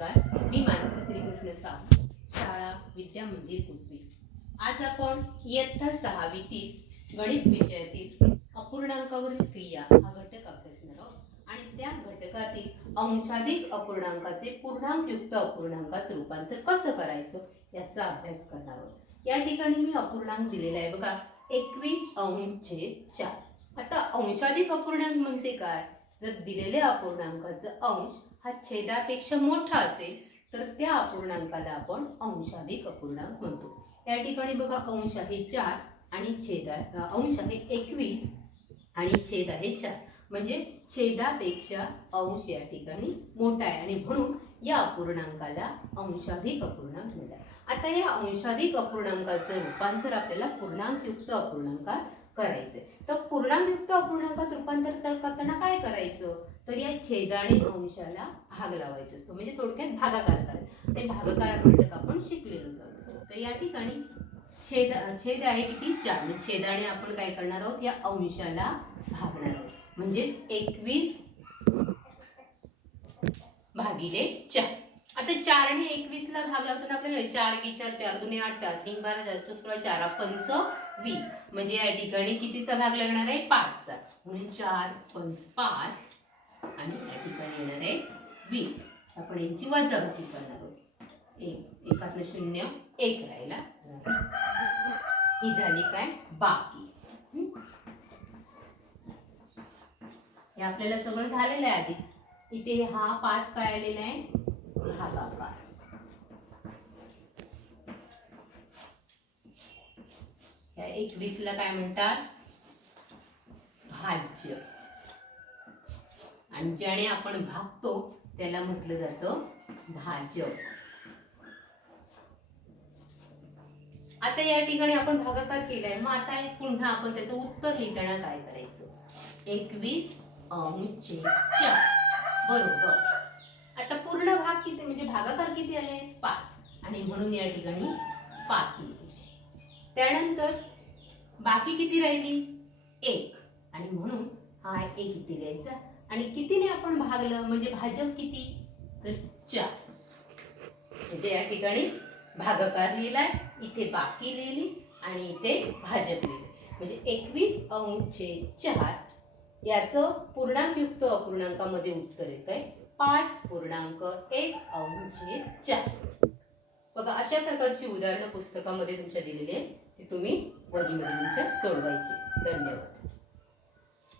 नमस्कार, मी मानसी श्रीकृष्ण साहू, शाळा विद्या मंदिर कुसबी. आज आपण इयत्ता 6वीतील गणित विषयातील अपूर्णांकावरील क्रिया हा घटक अभ्यासणार आहोत आणि त्या घटकातील अंशाधिक अपूर्णांकाचे पूर्णांकयुक्त अपूर्णांकात रूपांतर कसं करायचं याचा अभ्यास करणार आहोत. या ठिकाणी मी अपूर्णांक दिलेला आहे बघा, 21/4. आता अंशाधिक अपूर्णांक म्हणजे काय? जर दिलेल्या अपूर्णांकाचा अंश हा छेदापेक्षा मोठा असेल तर त्या अपूर्णांकाला आपण अंशाधिक अपूर्णांक म्हणतो. या ठिकाणी बघा, अंश आहे 4 आणि अंश आहे 21 आणि छेद आहे 4, म्हणजे छेदापेक्षा अंश या ठिकाणी मोठा आहे आणि म्हणून या अपूर्णांकाला अंशाधिक अपूर्णांक म्हणतात. आता या अंशाधिक अपूर्णांकाचं रूपांतर आपल्याला पूर्णांकयुक्त अपूर्णांकात करायचंय. तर पूर्णांकयुक्त अपूर्णांकात रूपांतर करताना काय करायचं? तर या छेदाने अंशाला भाग लावायचा असतो, म्हणजे थोडक्यात भागाकार करायचा. ते भागाकार घटक आपण शिकलेलो आहोत. तर या ठिकाणी छेद आहे किती? 4, म्हणजे छेदाने आपण काय करणार आहोत? या अंशाला भागणार आहोत, म्हणजेच 21 भागिले 4. आता 4 ने 21 ला भाग लावताना आपल्याला 4 की 4, 4 दुने 8, 4 3 12, 4 चौक 4 पंच 20, म्हणजे या ठिकाणी कितीचा भाग लागणार आहे? 5 चा, म्हणून 4 पंच 5 आणि या ठिकाणी येणार आहे 20. आपण यांची वजाबाकी करणार आहोत. 1 एकातलं 0 1 राहिला, ही झाली काय? बाकी. हे आपल्याला सगळं झालेलं आहे आधीच. इथे हा 5 काय आलेला आहे? भागाकार. या 21 ला काय म्हणतात? भाज्य. आणि ज्याने आपण भागतो त्याला म्हटलं जातं भाजक. आता या ठिकाणी आपण भागाकार केलाय, मग आता पुन्हा आपण त्याचं उत्तर लिहिताना काय करायचं? 21/4 बरोबर. आता पूर्ण भाग किती, म्हणजे भागाकार किती आले? 5, आणि म्हणून या ठिकाणी 5 लिहायचे. त्यानंतर बाकी किती राहिली? 1, आणि म्हणून हा 1 इथे लिहायचा. आणि कितीने आपण भागलं म्हणजे भाजक किती? तर 4, म्हणजे या ठिकाणी भागाकार लिहिलाय, इथे बाकी लिहिली आणि इथे भाजक लिहिली, म्हणजे 21/4 याचं पूर्णांकयुक्त अपूर्णांकामध्ये उत्तर येतंय 5.1/4. बघा, अशा प्रकारची उदाहरणं पुस्तकामध्ये तुमच्या दिलेली आहेत, ती तुम्ही वहीमध्ये तुमच्या सोडवायची. धन्यवाद.